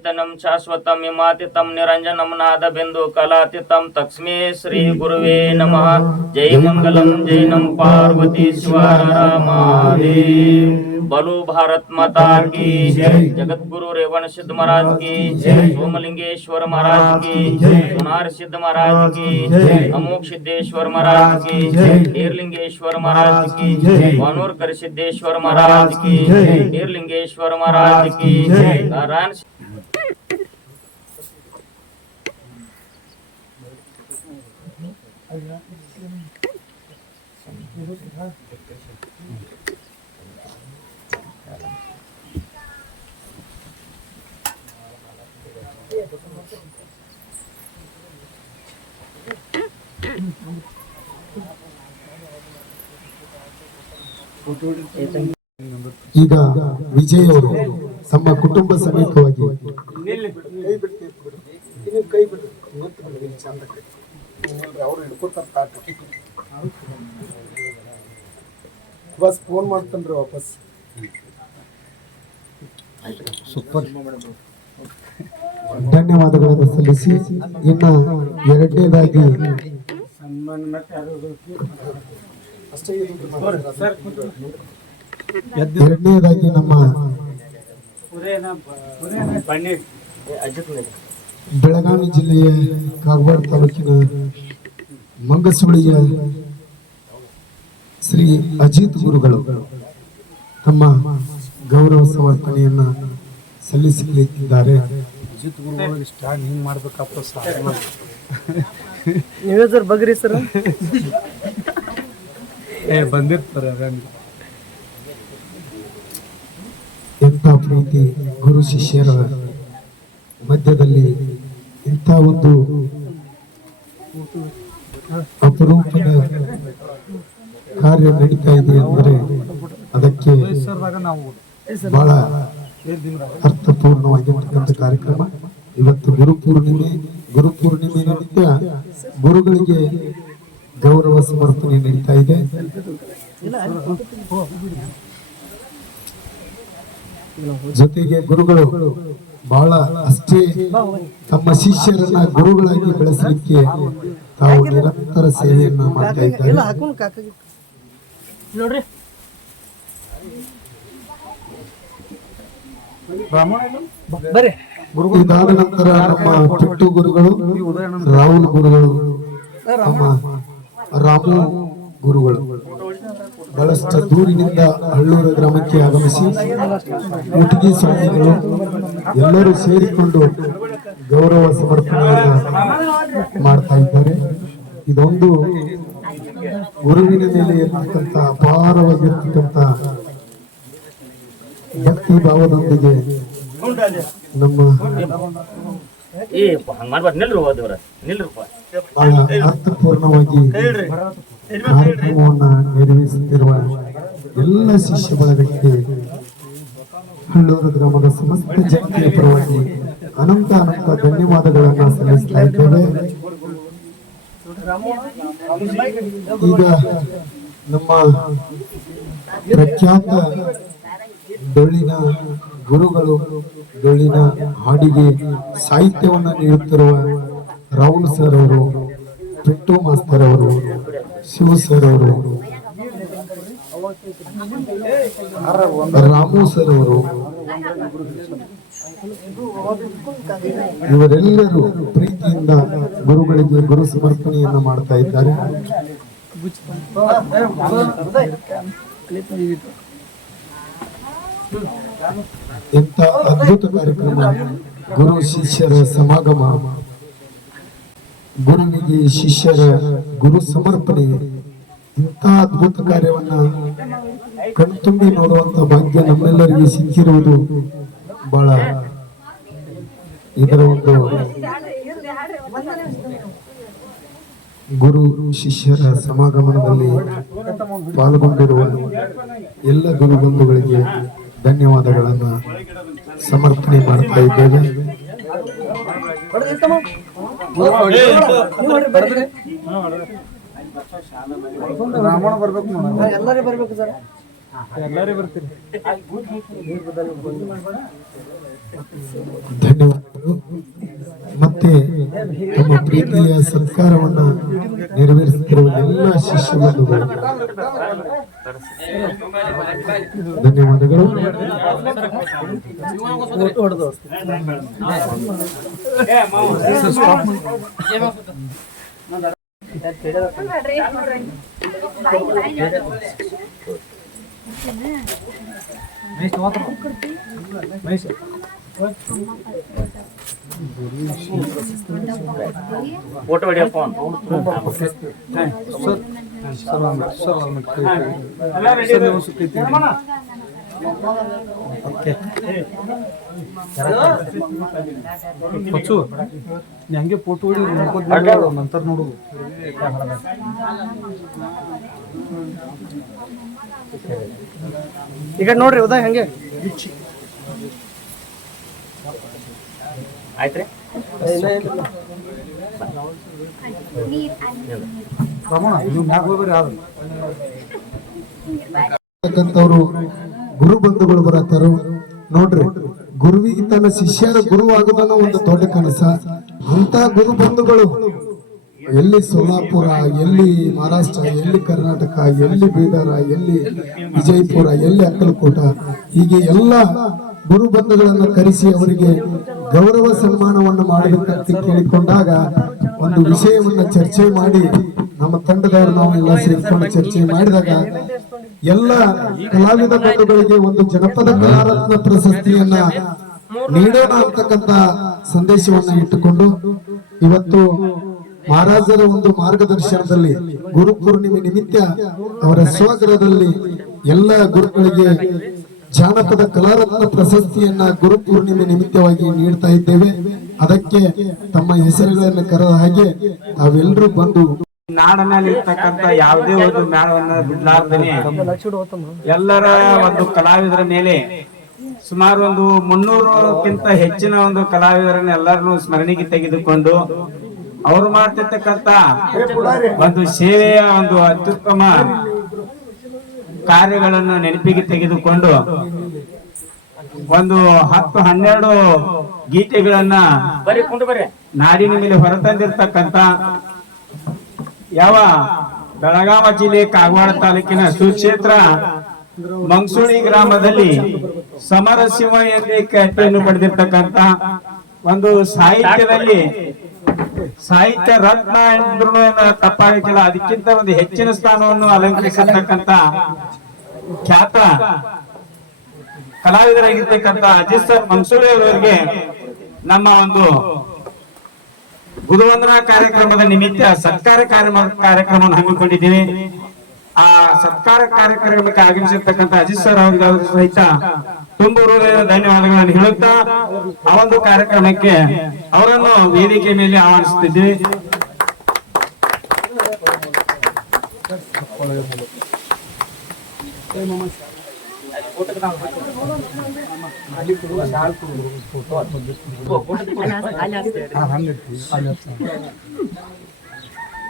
ಚೈತನ್ಯಂ ಶಾಶ್ವತಂ ಇಮಾತಿತಂ ನಿರಂಜನಂ ನಾದಬಿಂದು ಕಲಾತೀತಂ ತಸ್ಮೈ ಶ್ರೀ ಗುರುವೇ ನಮಃ. ಜೈ ಮಂಗಲಂ ಜೈ ನಂ ಪಾರ್ವತಿ ಶಿವಾರ ಮಹಾದೇವ್. ಬಲು ಭಾರತ್ ಮಾತಾ की जगतगुरु रेवण सिद्ध महाराज की सोमलिंगेश्वर महाराज की सोनार सिद्ध महाराज की अमोक सिद्धेश्वर महाराज की नीरलिंगेश्वर महाराज की वानूरकर सिद्धेश्वर महाराज की नीरलिंगेश्वर महाराज की नारायण ಈಗ ವಿಜಯ್ ಅವರು ತಮ್ಮ ಕುಟುಂಬ ಸಮೇತವಾಗಿ ಬಸ್ ಫೋನ್ ಮಾಡ್ತಾನ್ರಿ ವಾಪಸ್. ಸೂಪರ್, ಧನ್ಯವಾದಗಳನ್ನು ಸಲ್ಲಿಸಿ ಇನ್ನು ಎರಡನೇದಾಗಿ ನಮ್ಮ ಬೆಳಗಾವಿ ಜಿಲ್ಲೆಯ ಕಾಗವಾಡ ತಾಲೂಕಿನ ಮಂಗಸುಳಿಯ ಶ್ರೀ ಅಜಿತ್ ಗುರುಗಳು ತಮ್ಮ ಗೌರವ ಸಮರ್ಪಣೆಯನ್ನ ಸಲ್ಲಿಸಲಿದ್ದಾರೆ. ಅಜಿತ್ ಗುರುಗಳು ಸ್ಟಾರ್ಟ್ ಹಿಂಗ್ ಮಾಡ್ಬೇಕಪ್ಪ ನೀವೇ ಸರ್ ಬಗ್ರಿ ಸರ್ ಬಂದಿರ್ತಾರೆ. ಎಂಥ ಪ್ರೀತಿ ಗುರು ಶಿಷ್ಯರ ಮಧ್ಯದಲ್ಲಿ ಇಂಥ ಒಂದು ಅಪರೂಪದ ಕಾರ್ಯ ನಡೀತಾ ಇದೆ ಅಂದರೆ ಅದಕ್ಕೆ ಬಹಳ ಅರ್ಥಪೂರ್ಣವಾಗಿರ್ತಕ್ಕಂಥ ಕಾರ್ಯಕ್ರಮ. ಇವತ್ತು ಗುರುಪೂರ್ಣಿಮೆ ನಿಮಿತ್ತ ಗುರುಗಳಿಗೆ ಗೌರವ ಸಮರ್ಪಣೆ ನಡೀತಾ ಇದೆ. ಜೊತೆಗೆ ಗುರುಗಳು ಬಹಳ ಅಷ್ಟೇ ತಮ್ಮ ಶಿಷ್ಯರನ್ನ ಗುರುಗಳಾಗಿ ಬೆಳೆಸಲಿಕ್ಕೆ ತಾವು ನಿರಂತರ ಸೇವೆಯನ್ನ ಮಾಡ್ತಾ ಇದ್ದಾರೆ. ಇದಾದ ನಂತರ ನಮ್ಮ ಪಿಟ್ಟು ಗುರುಗಳು, ರಾಹುಲ್ ಗುರುಗಳು, ನಮ್ಮ ರಾಮು ಗುರುಗಳು ಬಹಳಷ್ಟು ದೂರಿನಿಂದ ಹಳ್ಳೂರ ಗ್ರಾಮಕ್ಕೆ ಆಗಮಿಸಿ ಮುಟಗಿ ಸ್ವಾಮಿಗಳು ಎಲ್ಲರೂ ಸೇರಿಕೊಂಡು ಗೌರವ ಸಮರ್ಪಣೆಯನ್ನು ಮಾಡ್ತಾ ಇದ್ದಾರೆ. ಇದೊಂದು ಗುರುವಿನ ಮೇಲೆ ಇರ್ತಕ್ಕಂಥ ಅಪಾರವಾಗಿರ್ತಕ್ಕಂಥ ಭಕ್ತಿ ಭಾವದೊಂದಿಗೆ ನಮ್ಮ ಅರ್ಥಪೂರ್ಣವಾಗಿ ಕಾರ್ಯಕ್ರಮವನ್ನ ನಿರ್ವಹಿಸುತ್ತಿರುವ ಎಲ್ಲ ಶಿಷ್ಯ ಬಳಗಕ್ಕೆ ಹಳ್ಳೂರು ಗ್ರಾಮದ ಸಮಸ್ತ ಜನತೆಯ ಪರವಾಗಿ ಅನಂತ ಧನ್ಯವಾದಗಳನ್ನ ಸಲ್ಲಿಸ್ತಾ ಇದ್ದೇವೆ. ಈಗ ನಮ್ಮ ಪ್ರಖ್ಯಾತ ಡೊಳ್ಳಿನ ಗುರುಗಳು, ಡೊಳ್ಳಿನ ಹಾಡಿಗೆ ಸಾಹಿತ್ಯವನ್ನು ನೀಡುತ್ತಿರುವ ರಾಹುಲ್ ಸರ್ ಅವರು, ಪಿಂಟು ಮಾಸ್ತರ್ ಅವರು, ಶಿವ ಸರ್ ಅವರು, ರಾಮು ಸರ್ ಅವರು, ಇವರೆಲ್ಲರೂ ಪ್ರೀತಿಯಿಂದ ಗುರುಗಳಿಗೆ ಗುರು ಸಮರ್ಪಣೆಯನ್ನ ಮಾಡ್ತಾ ಇದ್ದಾರೆ. ಎಂತ ಅದ್ಭುತ ಕಾರ್ಯಕ್ರಮ! ಗುರು ಶಿಷ್ಯರ ಸಮಾಗಮ, ಗುರುವಿಗೆ ಶಿಷ್ಯರ ಗುರು ಸಮರ್ಪಣೆ, ಇಂಥ ಅದ್ಭುತ ಕಾರ್ಯವನ್ನ ಕಣ್ತುಂಬಿ ನೋಡುವಂತ ಭಾಗ್ಯ ನಮ್ಮೆಲ್ಲರಿಗೆ ಸಿಕ್ಕಿರುವುದು ಬಹಳ ಇದರ ಒಂದು ಗುರು ಶಿಷ್ಯರ ಸಮಾಗಮನದಲ್ಲಿ ಪಾಲ್ಗೊಂಡಿರುವ ಎಲ್ಲ ಗುರು ಬಂಧುಗಳಿಗೆ ಧನ್ಯವಾದಗಳನ್ನ ಸಮರ್ಪಣೆ ಮಾಡ್ತಾ ಇದ್ದೇವೆ. ರಾಮಣ್ಣ ಬರ್ಬೇಕು, ಎಲ್ಲರೂ ಬರ್ಬೇಕು ಸರ್, ಎಲ್ಲರೂ ಬರ್ತೀರಿ. ಧನ್ಯವಾದಗಳು. ಮತ್ತೆ ತಮ್ಮ ಪ್ರೀತಿಯ ಸತ್ಕಾರವನ್ನು ನೆರವೇರಿಸುತ್ತಿರುವ ಎಲ್ಲ ಶಿಷ್ಯ ಬಂಧುಗಳು ಧನ್ಯವಾದಗಳು. ಫೋಟೋ ಹೊಡಿಯಪ್ಪ ಹಂಗೆ ಫೋಟೋ ನಂತರ ನೋಡುದು ಈಗ ನೋಡ್ರಿ ಉದಯ ಹಂಗೆ ಆಯ್ತ್ರಿ. ರಮಣ ನೀವು ಮ್ಯಾಗ ಹೋಗ್ರಿ ಆದ್ರೆ ಗುರು ಬಂಧುಗಳು ಬರತ್ತಾರು ನೋಡ್ರಿ. ಗುರುವಿಗೆ ತನ್ನ ಶಿಷ್ಯರ ಗುರು ಆಗುದನ್ನ ಒಂದು ದೊಡ್ಡ ಕನಸ. ಅಂತ ಗುರು ಬಂಧುಗಳು ಎಲ್ಲಿ ಸೋಲಾಪುರ, ಎಲ್ಲಿ ಮಹಾರಾಷ್ಟ್ರ, ಎಲ್ಲಿ ಕರ್ನಾಟಕ, ಎಲ್ಲಿ ಬೀದರ, ಎಲ್ಲಿ ವಿಜಯಪುರ, ಎಲ್ಲಿ ಅಕ್ಕಲಕೋಟ, ಹೀಗೆ ಎಲ್ಲ ಗುರು ಬಂಧುಗಳನ್ನು ಕರೆಸಿ ಅವರಿಗೆ ಗೌರವ ಸನ್ಮಾನವನ್ನು ಮಾಡಬೇಕಂತ ಕೇಳಿಕೊಂಡಾಗ ಒಂದು ವಿಷಯವನ್ನ ಚರ್ಚೆ ಮಾಡಿ ನಮ್ಮ ತಂಡದವರು ನಾವೆಲ್ಲ ಸೇರಿಕೊಂಡು ಚರ್ಚೆ ಮಾಡಿದಾಗ ಎಲ್ಲ ಕಲಾವಿದ ಬಂಧುಗಳಿಗೆ ಒಂದು ಜನಪದ ಕಲಾರತ್ನ ಪ್ರಶಸ್ತಿಯನ್ನ ನೀಡೋಣ ಅಂತಕ್ಕಂತ ಸಂದೇಶವನ್ನ ಇಟ್ಟುಕೊಂಡು ಇವತ್ತು ಮಹಾರಾಜರ ಒಂದು ಮಾರ್ಗದರ್ಶನದಲ್ಲಿ ಗುರು ಪೂರ್ಣಿಮೆ ನಿಮಿತ್ತ ಅವರ ಸ್ವಗೃಹದಲ್ಲಿ ಎಲ್ಲ ಗುರುಗಳಿಗೆ ಜಾನಪದ ಕಲಾರತ್ನ ಪ್ರಶಸ್ತಿಯನ್ನ ಗುರು ಪೂರ್ಣಿಮೆ ನಿಮಿತ್ತವಾಗಿ ನೀಡ್ತಾ ಇದ್ದೇವೆ. ಅದಕ್ಕೆ ತಮ್ಮ ಹೆಸರುಗಳನ್ನು ಕರೆದ ಹಾಗೆ ತಾವೆಲ್ಲರೂ ಬಂದು ನಾಡನಲ್ಲಿರ್ತಕ್ಕಂಥ ಯಾವುದೇ ಒಂದು ಮೇಳವನ್ನ ಬಿಡ್ಲಾರ್ದೇನೆ ಎಲ್ಲರ ಒಂದು ಕಲಾವಿದರ ಮೇಲೆ ಸುಮಾರು ಒಂದು 300ಕ್ಕಿಂತ ಹೆಚ್ಚಿನ ಒಂದು ಕಲಾವಿದರನ್ನ ಎಲ್ಲರನ್ನು ಸ್ಮರಣೆಗೆ ತೆಗೆದುಕೊಂಡು ಅವರು ಮಾಡ್ತಿರ್ತಕ್ಕಂಥ ಒಂದು ಸೇವೆಯ ಒಂದು ಅತ್ಯುತ್ತಮ ಕಾರ್ಯಗಳನ್ನು ನೆನಪಿಗೆ ತೆಗೆದುಕೊಂಡು ಒಂದು 10-12 ಗೀತೆಗಳನ್ನ ನಾಡಿನ ಮೇಲೆ ಹೊರತಂದಿರ್ತಕ್ಕಂಥ ಯಾವ ಬೆಳಗಾವ ಜಿಲ್ಲೆ ಕಾಗವಾಡ ತಾಲೂಕಿನ ಸುಕ್ಷೇತ್ರ ಮಂಗಸೂಳಿ ಗ್ರಾಮದಲ್ಲಿ ಸಮರಸಿಂಹ ಎಂದೇ ಖ್ಯಾತಿಯನ್ನು ಪಡೆದಿರ್ತಕ್ಕಂಥ ಒಂದು ಸಾಹಿತ್ಯದಲ್ಲಿ ಸಾಹಿತ್ಯ ರತ್ನ ಎಂದ್ರೂ ತಪ್ಪಾಗಿಲ್ಲ, ಅದಕ್ಕಿಂತ ಒಂದು ಹೆಚ್ಚಿನ ಸ್ಥಾನವನ್ನು ಅಲಂಕರಿಸಿರ್ತಕ್ಕಂಥ ಖ್ಯಾತ ಕಲಾವಿದರಾಗಿರ್ತಕ್ಕಂಥ ಅಜಿತ್ ಸರ್ ಮಂಗಸೂಳಿ ಅವರಿಗೆ ನಮ್ಮ ಒಂದು ಗುರುವಂದನಾ ಕಾರ್ಯಕ್ರಮದ ನಿಮಿತ್ತ ಸತ್ಕಾರ ಕಾರ್ಯಕ್ರಮವನ್ನು ಹಮ್ಮಿಕೊಂಡಿದ್ದೀವಿ. ಆ ಸತ್ಕಾರ ಕಾರ್ಯಕ್ರಮಕ್ಕೆ ಆಗಮಿಸಿರ್ತಕ್ಕಂಥ ಅಜಿತ್ ಸರ್ ಅವರಿಗೆ ಸಹಿತ ತುಂಬ ಹೃದಯದ ಧನ್ಯವಾದಗಳನ್ನು ಹೇಳುತ್ತಾ ಆ ಒಂದು ಕಾರ್ಯಕ್ರಮಕ್ಕೆ ಅವರನ್ನು ವೇದಿಕೆ ಮೇಲೆ ಆಹ್ವಾನಿಸುತ್ತಿದ್ದೀವಿ.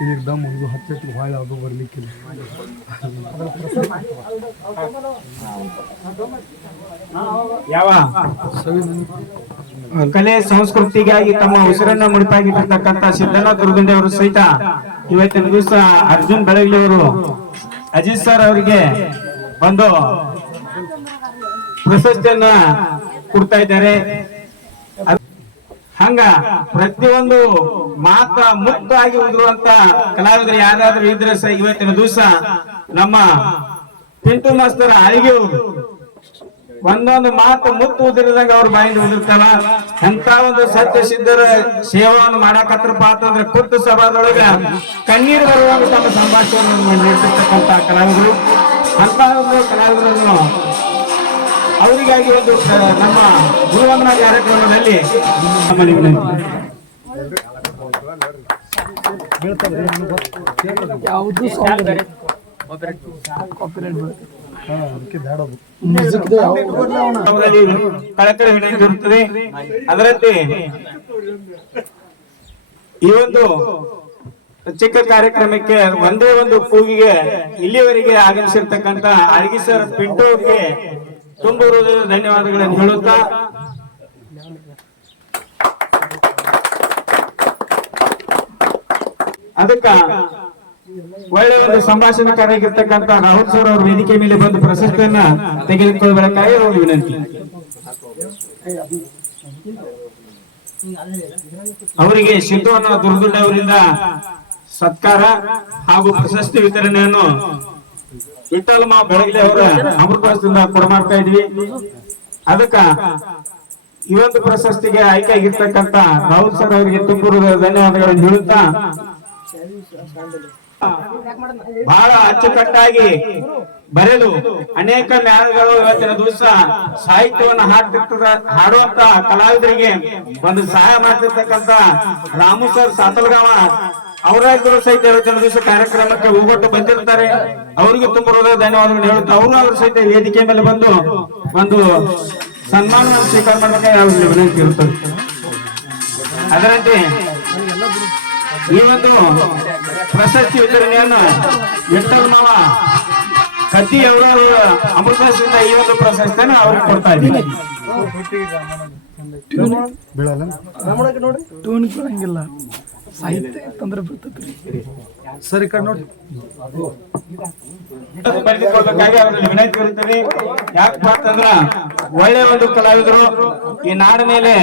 एकदम ಒಂದು 10 ಭಾಳ ಯಾವುದು ಬರ್ಲಿಕ್ಕಿಲ್ಲ. ಯಾವ ಕಲೆ ಸಂಸ್ಕೃತಿಗಾಗಿ ತಮ್ಮ ಉಸಿರನ್ನ ಮುಡಿಪಾಗಿರ್ತಕ್ಕಂಥ ಸಿದ್ದಣ್ಣ ದುರ್ಗುಂಡೆ ಅವರು ಸಹಿತ ಇವತ್ತಿನ ದಿವಸ ಅರ್ಜುನ್ ಬೆಳಗಲಿ ಅವರು ಅಜಿತ್ ಸರ್ ಅವರಿಗೆ ಒಂದು ಪ್ರಶಸ್ತಿಯನ್ನ ಕೊಡ್ತಾ ಇದ್ದಾರೆ. ಹಂಗ ಪ್ರತಿಯೊಂದು ಮಾತ ಮುಕ್ತವಾಗಿ ಉದುರುವಂತ ಕಲಾವಿದರು ಯಾರಾದ್ರೂ ಇದ್ರೆ ಸಹ ಇವತ್ತಿನ ದಿವಸ ನಮ್ಮ ಪಿಂಟು ಮಾಸ್ತರ್ ಅಳಿಗೆ ಒಂದೊಂದು ಮಾತು ಮುತ್ತು ಉದಿರಿದಾಗ ಅವ್ರ ಬಾಯಿಂದ ಉದಿರ್ತಾರ. ಅಂತ ಒಂದು ಸತ್ಯ ಸಿದ್ಧರ ಸೇವೆಯನ್ನು ಮಾಡಾಕತ್ರಪ್ಪ ಅಂತಂದ್ರೆ ಖುದ್ದು ಸಭಾದೊಳಗ ಕಣ್ಣೀರು ಬರುವಾಗ ತಮ್ಮ ಸಂಭಾಷಣೆಯನ್ನು ನೀಡ್ತಿರ್ತಕ್ಕಂಥ ಕಲಾವಿದರು. ಅಂತ ಒಂದು ಕಲಾವಿದರನ್ನು ಅವರಿಗಾಗಿ ಒಂದು ನಮ್ಮ ಗುರುವಂದನಾ ಕಾರ್ಯಕ್ರಮದಲ್ಲಿ ನಮ್ಮ ಕಳಕಳಿ ವಿನಂತಿರುತ್ತದೆ. ಅದರಂತೆ ಈ ಒಂದು ಚಿಕ್ಕ ಕಾರ್ಯಕ್ರಮಕ್ಕೆ ಒಂದೇ ಒಂದು ಕೂಗಿಗೆ ಇಲ್ಲಿವರೆಗೆ ಆಗಮಿಸಿರ್ತಕ್ಕಂಥ ಅಳಗಿ ಸರ್ ಪಿಂಟು ಅವರಿಗೆ ತುಂಬ ಹೃದಯದ ಧನ್ಯವಾದಗಳನ್ನು ಹೇಳುತ್ತಾ ಅದಕ್ಕ ಒಳ್ಳೆ ಒಂದು ಸಂಭಾಷಣೆಕಾರರಾಗಿರ್ತಕ್ಕಂಥ ರಾಹುಲ್ ಸರ್ ಅವ್ರ ವೇದಿಕೆ ಮೇಲೆ ಬಂದು ಪ್ರಶಸ್ತಿಯನ್ನ ತೆಗೆದುಕೊಳ್ಳಬೇಕಾಗಿ ಅವ್ರ ವಿನಂತಿ. ಅವರಿಗೆ ಸಿದ್ದು ಅನ್ನೋ ದುರ್ದುಡ್ಡ ಅವರಿಂದ ಸತ್ಕಾರ ಹಾಗೂ ಪ್ರಶಸ್ತಿ ವಿತರಣೆಯನ್ನು ವಿಠ್ಠಲಮ್ಮ ಬೆಳಗಲಿ ಅವರ ಅಮೃತದಿಂದ ಕೊಡಮಾಡ್ತಾ ಇದ್ವಿ. ಅದಕ್ಕ ಈ ಒಂದು ಪ್ರಶಸ್ತಿಗೆ ಆಯ್ಕೆ ಆಗಿರ್ತಕ್ಕಂಥ ರಾಹುಲ್ ಸರ್ ಅವರಿಗೆ ತುಂಬ ಧನ್ಯವಾದಗಳನ್ನು ಹೇಳುತ್ತಾ ಬಹಳ ಅಚ್ಚುಕಟ್ಟಾಗಿ ಬರೆದು ಅನೇಕ ಮ್ಯಾಲಗಳು ಇವತ್ತಿನ ದಿವಸ ಸಾಹಿತ್ಯವನ್ನು ಹಾಡುವಂತ ಕಲಾವಿದರಿಗೆ ಒಂದು ಸಹಾಯ ಮಾಡ್ತಿರ್ತಕ್ಕಂಥ ರಾಮು ಸರ್ ಸಾತಲ್ಗಾವ ಅವರಾಗಿದ್ರು ಸಹಿತ ಇವತ್ತಿನ ದಿವಸ ಕಾರ್ಯಕ್ರಮಕ್ಕೆ ಹೋಗೊಟ್ಟು ಬಂದಿರ್ತಾರೆ. ಅವರಿಗೂ ತುಂಬ ಧನ್ಯವಾದಗಳು ಹೇಳುತ್ತಾ ಅವರು ಅವ್ರ ಸಹಿತ ವೇದಿಕೆ ಮೇಲೆ ಬಂದು ಒಂದು ಸನ್ಮಾನವನ್ನು ಸ್ವೀಕಾರ ಮಾಡಬೇಕಾಗಿ ಅವರಿಗೆ ವಿನಂತಿ ಇರುತ್ತದೆ. ಅದರಂತೆ ಈ ಒಂದು ಪ್ರಶಸ್ತಿ ವಿತರಣೆಯನ್ನು ವಿಠ್ಠಲ್ ಮಾವ ಕತ್ತಿ ಅವರ ಅಮೃತದಿಂದ ಈ ಒಂದು ಪ್ರಶಸ್ತಿಯನ್ನು ಅವ್ರಿಗೆ ಕೊಡ್ತಾ ಇದ್ದೀವಿ. ಸಾಹಿತ್ಯ ತಂದ್ರೆ ಬರ್ತೈತ್ರಿ. ಸರಿ ಕಡೆ ನೋಡಿ ಬರೆದುಕೊಳ್ಳಬೇಕಾಗಿ ಅವರಲ್ಲಿ ವಿನಂತಿ ಇರುತ್ತದೆ. ಯಾಕಪ್ಪ ಅಂತಂದ್ರ ಒಳ್ಳೆ ಒಂದು ಕಲಾವಿದರು ಈ ನಾಡ ಮೇಲೆ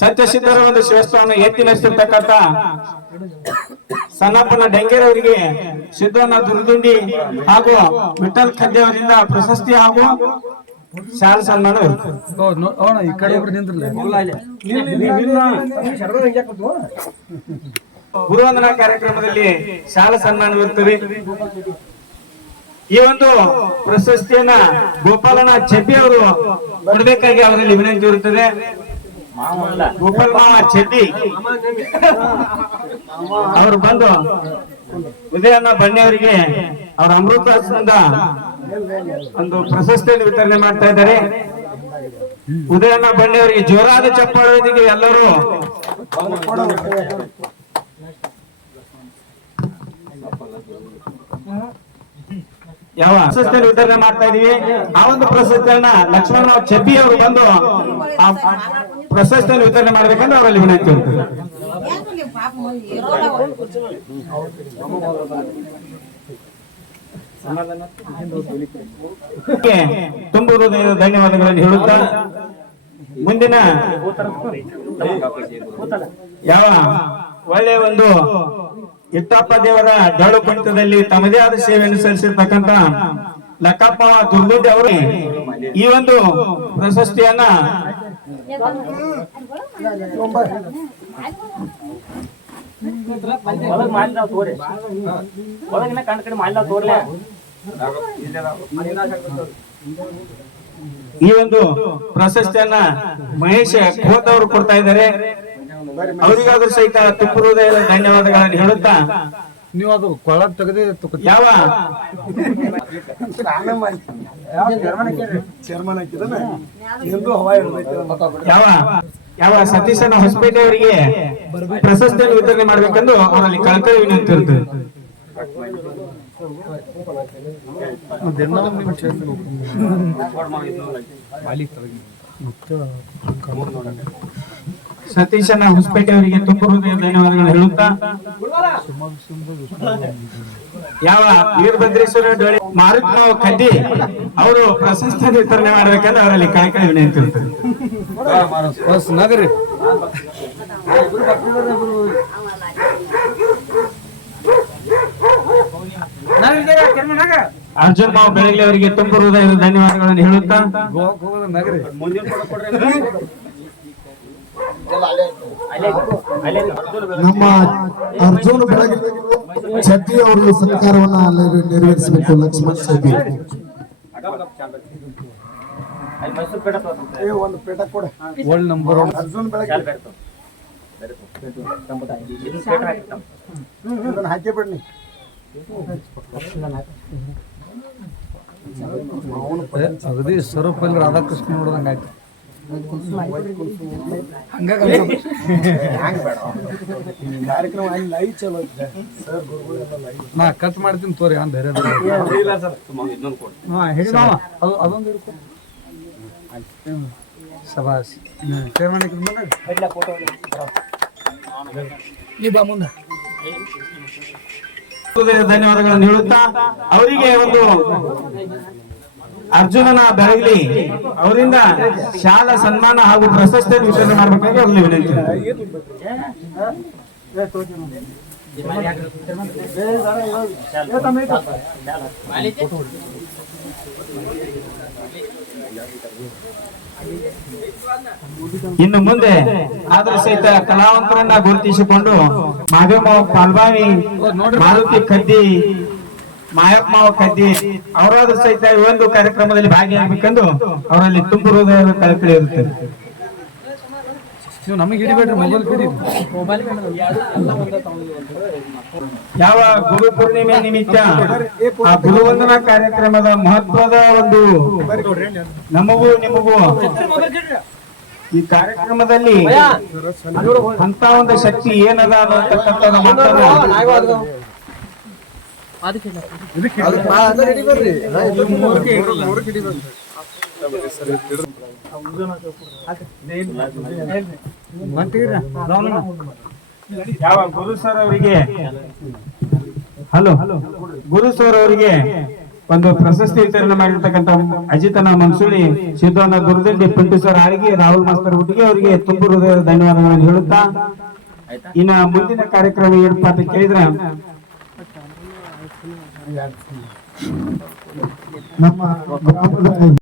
ಸತ್ಯಸಿದ್ಧರ ಒಂದು ಶಿವಸ್ಥಾನ ಎತ್ತಿ ನಡೆಸಿರ್ತಕ್ಕಂಥ ಸಣ್ಣಪ್ಪನ ಡೆಂಗೇರ್ ಅವರಿಗೆ ಸಿದ್ದಣ್ಣ ದುರ್ದುಂಡಿ ಹಾಗೂ ವಿಠಲ್ ಖದ್ದೆ ಅವರಿಂದ ಪ್ರಶಸ್ತಿ ಹಾಗೂ ಶಾಲಾ ಸನ್ಮಾನ ಈ ಕಡೆ ಒಬ್ರು ನಿಂದ್ರಲ್ಲ. ಗುರುವಂದನಾ ಕಾರ್ಯಕ್ರಮದಲ್ಲಿ ಶಾಲಾ ಸನ್ಮಾನವಿರುತ್ತದೆ. ಈ ಒಂದು ಪ್ರಶಸ್ತಿಯನ್ನ ಗೋಪಾಲನ ಚೆಬ್ಬಿ ಅವರು ಕೊಡಬೇಕಾಗಿ ಅವರಲ್ಲಿ ವಿನಂತಿ ಇರುತ್ತದೆ. ಗೋಪಾಲ್ ಮಾವ ಚೆಬ್ಬಿ ಅವರು ಬಂದು ಉದಯಣ್ಣ ಬಂಡೆ ಅವರಿಗೆ ಅವರ ಅಮೃತಾಸನದ ಒಂದು ಪ್ರಶಸ್ತಿಯನ್ನು ವಿತರಣೆ ಮಾಡ್ತಾ ಇದ್ದಾರೆ. ಉದಯಣ್ಣ ಬಂಡೆ ಅವರಿಗೆ ಜೋರಾದ ಚಪ್ಪಾಳೊಂದಿಗೆ ಎಲ್ಲರೂ ಯಾವ ಪ್ರಶಸ್ತಿಯನ್ನು ವಿತರಣೆ ಮಾಡ್ತಾ ಇದೀವಿ. ಆ ಒಂದು ಪ್ರಶಸ್ತಿಯನ್ನ ಲಕ್ಷ್ಮಣ ಚೆಬ್ಬಿ ಅವರು ಬಂದು ಆ ಪ್ರಶಸ್ತಿಯನ್ನು ವಿತರಣೆ ಮಾಡ್ಬೇಕಂದ್ರೆ ಅವರಲ್ಲಿ ವಿನಂತಿ ಇರ್ತದೆ. ತುಂಬ ಹೃದಯದ ಧನ್ಯವಾದಗಳನ್ನು ಹೇಳುತ್ತಾ ಮುಂದಿನ ಯಾವ ಒಳ್ಳೆಯ ಒಂದು ಇಟ್ಟಪ್ಪ ದೇವರ ಡಾಳು ಕುಣಿತದಲ್ಲಿ ತಮ್ಮದೇ ಆದ ಸೇವೆಯನ್ನು ಸಲ್ಲಿಸಿರ್ತಕ್ಕಂಥ ಲಕ್ಕಪ್ಪ ದುರ್ಗುಡ್ಡಿ ಅವರು ಈ ಒಂದು ಪ್ರಶಸ್ತಿಯನ್ನ ಈ ಒಂದು ಪ್ರಶಸ್ತಿಯನ್ನ ಮಹೇಶ್ ಖೋತ್ ಅವರು ಕೊಡ್ತಾ ಇದ್ದಾರೆ. ಅವರಿಗಾದ್ರೂ ಸಹಿತ ತುಂಬ ಹೃದಯದ ಧನ್ಯವಾದಗಳನ್ನು ಹೇಳುತ್ತಾ ನೀವು ಅದು ಕೊಳ ತೆಗೆದೇ ಯಾವ ಯಾವ ಸತೀಶನ ಹೊಸಪೇಟೆ ಅವರಿಗೆ ಪ್ರಶಸ್ತಿಯನ್ನು ವಿತರಣೆ ಮಾಡಬೇಕೆಂದು ಅವರಲ್ಲಿ ಕಳಕಳಿ ವಿನಂತಿ ಇರ್ತದೆ. ಸತೀಶನ ಹೊಸಪೇಟೆ ಅವರಿಗೆ ತುಂಬ ಹೃದಯ ಧನ್ಯವಾದಗಳು ಹೇಳುತ್ತಾ ಯಾವ ವೀರಭದ್ರೇಶ್ವರ ಡೊಳ್ಳಿ ಮಾರುತಿ ಕಡ್ಡಿ ಅವರು ಪ್ರಶಸ್ತಿ ವಿತರಣೆ ಮಾಡಬೇಕಂದ್ರೆ ಅವರಲ್ಲಿ ಕಳಕಳಿ ವಿನಂತಿ ಇರ್ತದೆ. ನಗರಿ ಅರ್ಜುನ್ ಮಾವು ಬೆಳಗ್ಲಿ ಅವರಿಗೆ ತುಂಬ ಹೃದಯದ ಧನ್ಯವಾದಗಳನ್ನು ಹೇಳುತ್ತಾ ನಗರಿ ನಮ್ಮ ಅರ್ಜುನ್ ಬೆಳಗ್ಗೆ ಚೆಬ್ಬಿ ಅವರು ಸತ್ಕಾರವನ್ನ ನೆರವೇರಿಸಬೇಕು. ಲಕ್ಷ್ಮಣ್ ಚೆಬ್ಬಿ ಒಂದು ಪೇಟ ಕೊಡ ವರ್ಲ್ಡ್ ನಂಬರ್ ಅರ್ಜುನ್ ಬೆಳಗ್ಗೆ ಹಾಕಿ ಬಿಡ್ನಿ. ಅಗದಿ ಸ್ವರೂಪಲ್ಲಿ ರಾಧಾಕೃಷ್ಣ ನೋಡ್ದಂಗ ಆಯ್ತು. ನಾ ಕಟ್ ಮಾಡ್ತೀನಿ ತೋರಿ ಅಂತ ಧೈರ್ಯ ಅದೊಂದು ಶಬಾಸ್ ಈ ಬಾ ಮುಂದೆ ಧನ್ಯವಾದಗಳನ್ನು ಹೇಳುತ್ತಾ ಅವರಿಗೆ ಒಂದು ಅರ್ಜುನನ ಬೆಳಗಲಿ ಅವರಿಂದ ಶಾಲಾ ಸನ್ಮಾನ ಹಾಗೂ ಪ್ರಶಸ್ತಿಯನ್ನು ವಿತರಣೆ ಮಾಡಬೇಕಾಗಿ ಅವ್ರಿಗೆ ವಿನಂತಿ. ಇನ್ನು ಮುಂದೆ ಆದರೂ ಸಹಿತ ಕಲಾವಂತರನ್ನ ಗುರುತಿಸಿಕೊಂಡು ಮಾದೇವ ಪಾಲ್ಬಾವಿ, ಮಾರುತಿ ಕದ್ದಿ, ಮಾಯಪ್ಪ ಮಾವ ಕದ್ದಿ ಅವರಾದ್ರೂ ಸಹಿತ ಈ ಒಂದು ಕಾರ್ಯಕ್ರಮದಲ್ಲಿ ಭಾಗಿಯಾಗಬೇಕೆಂದು ಅವರಲ್ಲಿ ತುಂಬು ಹೃದಯದ ಕಳಕಳಿ ಇರುತ್ತೆ. ನೀವು ನಮಗೆ ಹಿಡಿಬೇಡ್ರಿ, ಮೊಬೈಲ್ ಯಾವ ಗುರು ಪೂರ್ಣಿಮೆ ನಿಮಿತ್ತ ಆ ಗುರುವಂದನಾ ಕಾರ್ಯಕ್ರಮದ ಮಹತ್ವದ ಒಂದು ನಮಗೂ ನಿಮಗೂ ಈ ಕಾರ್ಯಕ್ರಮದಲ್ಲಿ ಅಂತ ಒಂದು ಶಕ್ತಿ ಏನದ ಅನ್ನತಕ್ಕಂಥದ್ದು ಮಾತನ್ನು ಯಾವ ಗುರು ಸರ್ ಅವರಿಗೆ ಗುರು ಸರ್ ಅವರಿಗೆ ಒಂದು ಪ್ರಶಸ್ತಿ ವಿತರಣೆ ಮಾಡಿರ್ತಕ್ಕಂಥ ಅಜಿತನ ಮನ್ಸುಳಿ, ಸಿದ್ದಣ್ಣ ದುರ್ದಂಡಿ, ಪಿಂಟು ಸರ್ ಆಳ್ಗಿ, ರಾಹುಲ್ ಮಾಸ್ತರ್ ಹುಟ್ಟಿಗೆ ಅವರಿಗೆ ತುಂಬು ಹೃದಯದ ಧನ್ಯವಾದಗಳನ್ನು ಹೇಳುತ್ತಾ ಇನ್ನ ಮುಂದಿನ ಕಾರ್ಯಕ್ರಮ ಏನಪ್ಪಾ ಅಂತ ಕೇಳಿದ್ರ ನಮ್ಮ